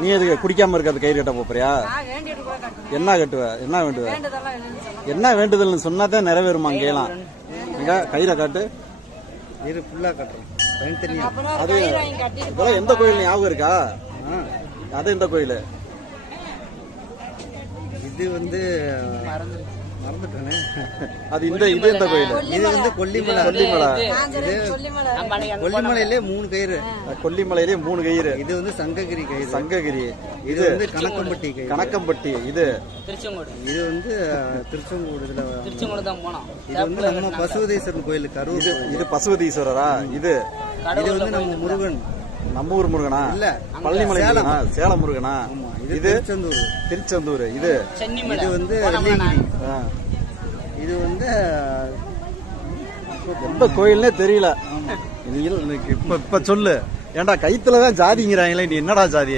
நீ எதுக்கு குடிக்காம இருக்காது கயிறு கட்ட போறியா? என்ன கட்டுவ? என்ன வேண்டுவ? என்ன வேண்டுதல்னு சொன்னாதான் நிறைவேறுமா? அங்கேலாம் எங்க கயிறை காட்டு. இது ஃபுல்லா கட்டுறோம். அது இதெல்லாம் எந்த கோயில் ஞாபகம் இருக்கா? அது எந்த கோயில்? இது வந்து மறந்துட்டேனே. அது இந்த இது எந்த கோயில்? இது வந்து கொல்லிமலை. கொல்லிமலையிலே 3 கயிறு. கொல்லிமலையிலே 3 கயிறு. இது வந்து சங்ககிரி கயிறு. சங்ககிரி. இது வந்து கணக்கம்பட்டி கயிறு. கணக்கம்பட்டி. இது இது வந்து திருச்செங்கோடு. இது வந்து நம்ம பசுவதீஸ்வரன் கோயில் கரூர். இது பசுவதீஸ்வரரா? இது வந்து நம்ம முருகன். நம்ம ஊர் முருகனா? இல்ல, பழனிமலை முருகனா? சேலம் முருகனா? இது திருச்செந்தூர். இது வந்து வெள்ளியங்கிரி. இது வந்து எந்த கோயில்னே தெரியல. இப்ப சொல்லு. ஏன்டா கைத்துலதான் ஜாதிங்கிறாங்களே, நீ என்னடா ஜாதி?